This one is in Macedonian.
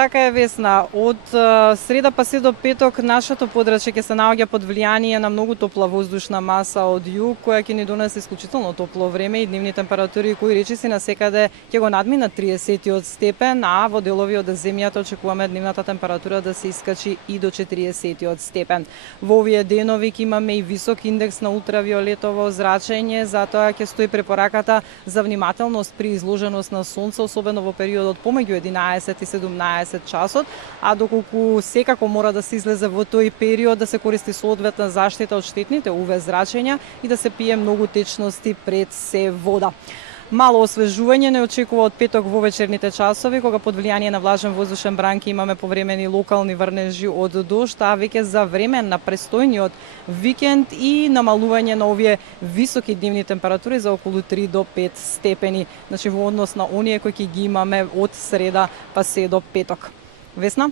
Така е, Весна. Од среда па се до петок нашето подрачје ќе се наоѓа под влијание на многу топла воздушна маса од југ, која ќе ни донесе исклучително топло време и дневни температури кои речиси насекаде ќе го надминат 30 степен, а во делови од земјата очекуваме дневната температура да се искачи и до 40 степен. Во овие денови ќе имаме и висок индекс на ултравиолетово зрачење, затоа ќе стои препораката за внимателност при изложеност на сонце, особено во периодот помеѓу 11 и 17 часот, а доколку секако мора да се излезе во тој период, да се користи соодветна заштита од штетните УВ зрачења и да се пие многу течности, пред се вода. Мало освежување не очекува од петок во вечерните часови, кога под влијание на влажен воздушен бран ќе имаме повремени локални врнежи од дожд, а веќе за време на престојниот викенд и намалување на овие високи дневни температури за околу 3 до 5 степени, значи во однос на оние кои ќе ги имаме од среда па се до петок. Весна?